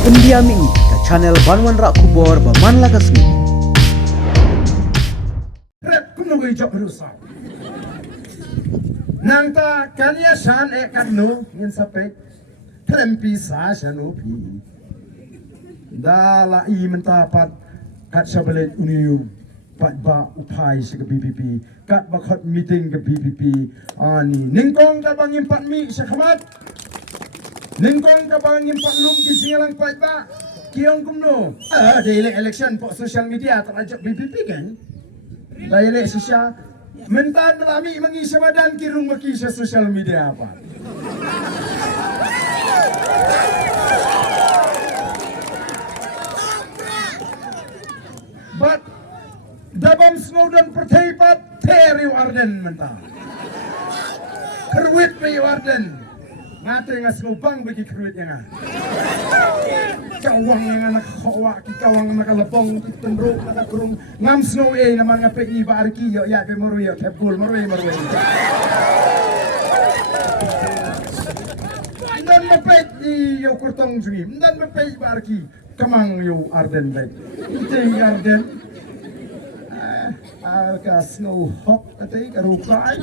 Pendiami ke channel Banwan Rak Kubor Baman Lakasmi. Rep kuno go ijok rusak. Nang ta kanya shan kadno ngin sapek trempi sa shanu pi. Dala I mentapat kat sabelet uniu pat ba upai se ke BPP kat bakot meeting ke BPP ani ningkong ka bangim pat mi sa khamat ningkong ka bangim pat lum ki singalang pat ba kiong kumno daily election po social media terajak BPP kan daily sisya mentan melami mengisi badan kirung maki sa social media apa but dabam Snowden perteipat teri warden mentah kerwit me warden ngate ngas ngubang bagi kerwit yang kawang yang anak kawa ki kawang anak lepong ki tendruk anak kurung ngam snow naman ngape I barki yo ya pe maru yo tepul maru dan mepet I yo kurtong jui dan mepet barki kamang yo arden baik itu arden ka snow hop katay karukai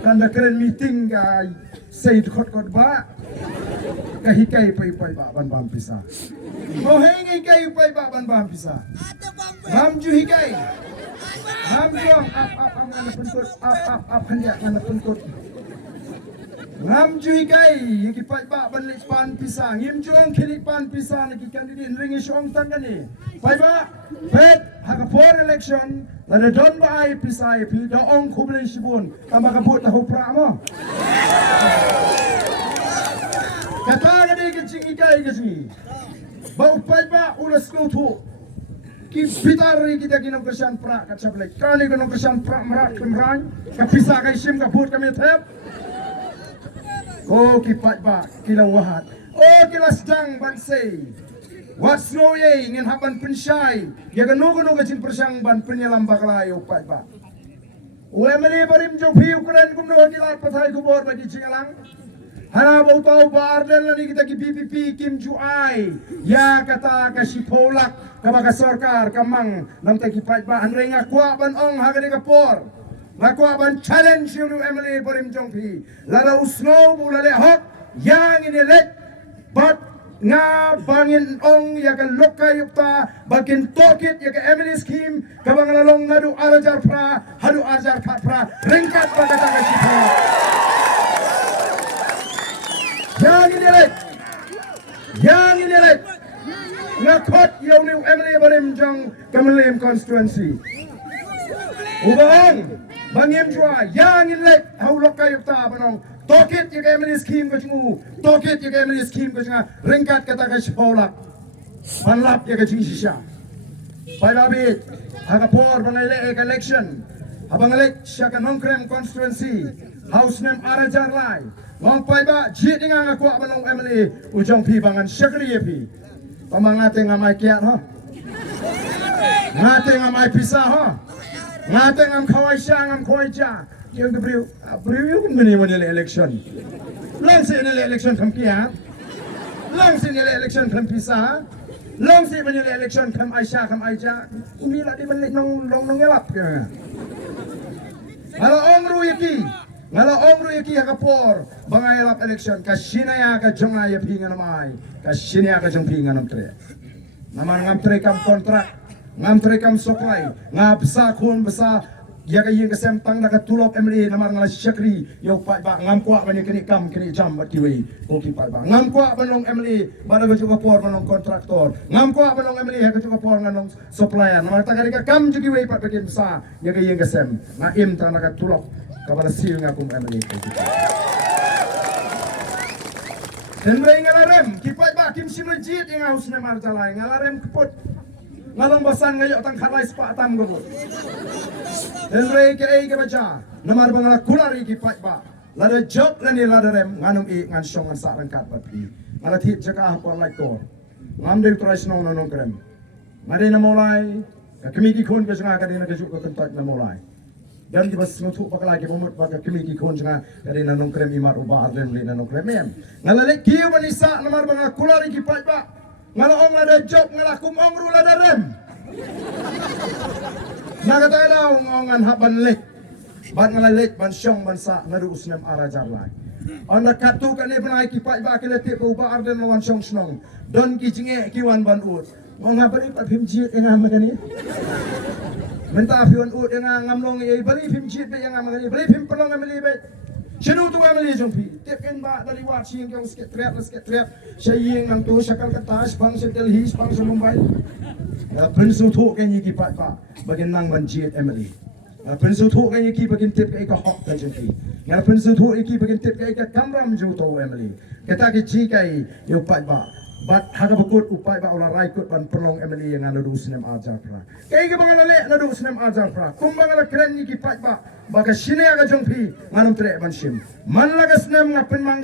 tanda keren meeting ka Said kot ba kahikay pay ba ban pisa mo hengay kay pay ba ban pisa ham ju hikay ham ju ang ana penkut up hanya ana penkut ngam jui kai yaki pai ba ban lek pan pisa ngim juang khilik pan pisa naki candidate ringi shong tan kani pai ba pet haka for election la don ba ai pisa pi da ong khumle sibun tamba ka phut ho pra mo kata gani ke chingi kai ke chingi ba pai ba ulas ko thu ki pitar ri kita kinong kersan pra ka chablek kani kinong kersan pra mrak kemran ka pisa kai sim ka phut kami thep oh kipat ba kilang wahat oh kilas dang bansay what's no ye ngin hapan pensyai ya ganu gacing persang ban penyelam baklayo pat ba uemeli barim jo piu kren kumno kilar pathai kubor bagi cingalang hana bau tau ba arden lani kita ki BPP kim ju ai ya kata kasi polak ka sarkar kamang nam ta kipat ba andre nga kwa ban ong hagani kapor Laku aban challenge yung Emily Barim Jongpi. Lada usno bulale hok yang ini let but nga bangin ong ya kan lokay yukta bakin tokit ya ka Emily scheme kabang lalong nadu arajar pra hadu arajar kat pra ringkat pa kata ka sipo. Yang ini let nga kot yung Emily Barim Jong Kamalim constituency. Ubahang bangim jua yang inlek haulok kayu ta banong tokit ye Emily scheme ko chingu tokit ye Emily scheme ko chinga ringkat kata ka sekolah panlap ye ka sisya palabit hakapor bangale election habang elek siya ka nongkrem constituency house name arajar lai ngong pai ba jit nga ko banong Emily ujong pi bangan sekri ye pi pamangate nga mai kiat ho ngate nga mai pisah ho ngate ngam khawai sha ngam khoi cha yung brio yung mani mo nila election lang sa nila election kam kiya lang sa nila election kam pisa lang sa nila election kam aisha kam aija umila di balik nong ngelap ka ngala ong ruyaki hakapor bangayalap election kasinaya ka jongaya pingan mai kasinaya ka jong pingan nam tre naman ngam tre kam kontrak ngam terekam supply ngap sa kun besa ya ka yeng kesem tang na katulok emri namar ngala syakri yo pat ba ngam kwa bani kini kam kini jam atiwi ko ki pat ba ngam kwa banong emri bana go juga por banong kontraktor ngam kwa banong emri ha go juga por nganong supplier namar tagari ka kam jugi we pat bagian sa ya ka yeng kesem na im tang na katulok kabala sil ngakum emri ko ki Denbre ngalarem kipat ba kim simlejit yang haus na marjalai ngalarem keput ngalong basan ngayo tang khalai spa tam go denre ke baca namar bangala kulari ki pai ba lada jok lani lada rem nganong ngan song ngan sa rangkat patpi ngala thip jaka por lai kor ngam de trai sno no krem ngade na molai ka kemi ki khon ke sanga ka dina ke juk ko kentat na molai dan di bas ngutuk bakal lagi pemut bakal kami kikon janga dari nanong krem imar ubah arlen li nanong krem em ngalale kiu manisa namar banga kulari kipat ba ngala ong ada job ngala kum ong rula ada rem nakata daw ngongan haban lek ban ngala lek ban syong ban sa ngadu usnem arajar lai on katu kan ne bana kipat ba kelete ko ubah arlen lawan syong snong don ki jinge kiwan ban ut ngong habari pat phim jiet ngam magani Mentah fiwan ut yang ngamlong ye bari phim chit be yang ngamali bari phim pelong ngamali be shenu tu ngamali jong pi tep en ba dari wat sing kau sket trap saying nang tu sakal katas bang setel his bang Mumbai prinsu tu kan yi pat ba bagian nang ban chit emily prinsu tu kan yi bagian tep ka hok ka jong pi ngal prinsu tu yi bagian tep ka kamram jo to emily kata ki chi kai yo pat ba Bat haga bakut upai ba olah raikut ban perlong Emily yang anu sinem ajar pra. Kaya ke bangala le anu sinem ajar pra. Kumbangala keren ni kipat ba. Baka sine aga jongpi nganum tre ban sim. Man laga sinem ngapen mang